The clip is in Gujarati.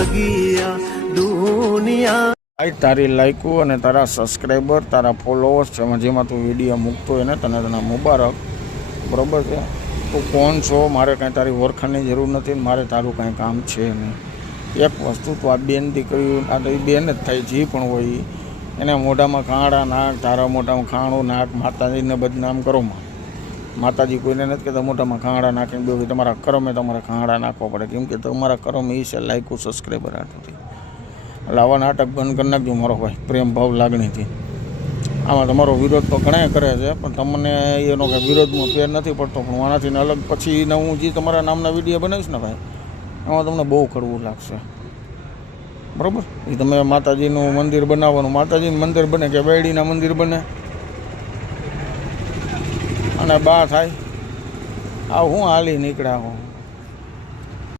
ठगिया दुनिया। તારી લાઈકો અને તારા સબસ્ક્રાઈબર તારા ફોલોવર્સ છે જેમાં તું વિડીયો મૂકતો હોય ને તને તને મુબારક. બરાબર છે. તું કોણ છો, મારે કાંઈ તારી ઓળખાણની જરૂર નથી ને મારે તારું કાંઈ કામ છે નહીં. એક વસ્તુ તું આ બેન દીકરીઓ, આ તો એ બેન જ થાય જે પણ હોય એને મોઢામાં ખાંડા નાખ, તારા મોઢામાં ખાણું નાખ, માતાજીને બદનામ કરો. માતાજી કોઈને નથી કહેતા મોઢામાં ખાંડા નાખીને બે તમારા કરમે તમારે ખાંડા નાખવા પડે, કેમ કે તમારા કરમ એ છે લાઈકો સબસ્ક્રાઈબર આટલું. એટલે આવા નાટક બંધ કરી નાખજો મારો ભાઈ, પ્રેમ ભાવ લાગણીથી. આમાં તમારો વિરોધ તો ઘણા કરે છે પણ તમને એનો કંઈ વિરોધમાં ફેર નથી પડતો. પણ આનાથી અલગ પછી હું જે તમારા નામના વિડીયો બનાવીશ ને ભાઈ, એમાં તમને બહુ કડવું લાગશે. બરાબર? એ તમે માતાજીનું મંદિર બનાવવાનું, માતાજીનું મંદિર બને કે બેડીના મંદિર બને અને બા થાય આ હું હાલી નીકળ્યા હું